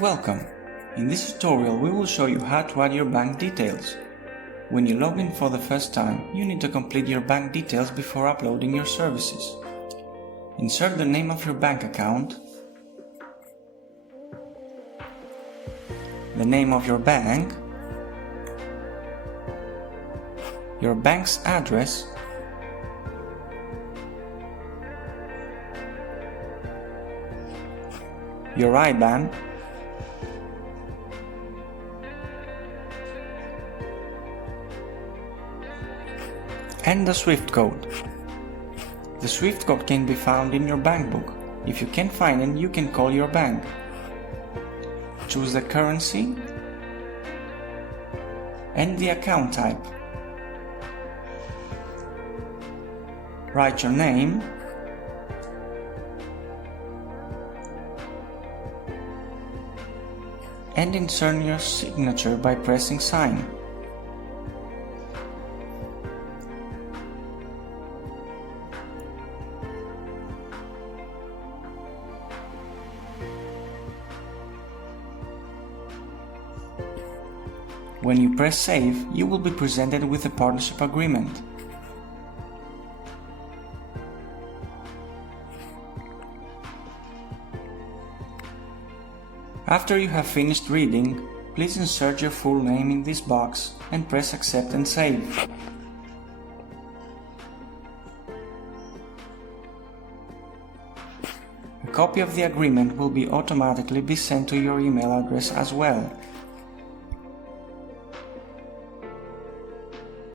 Welcome! In this tutorial we will show you how to add your bank details. When you log in for the first time, you need to complete your bank details before uploading your services. Insert the name of your bank account, the name of your bank, your bank's address, your IBAN, and the SWIFT code. The SWIFT code can be found in your bank book. If you can't find it, you can call your bank. Choose the currency and the account type. Write your name, and insert your signature by pressing sign. When you press save, you will be presented with a partnership agreement. After you have finished reading, please insert your full name in this box and press accept and save. A copy of the agreement will automatically be sent to your email address as well.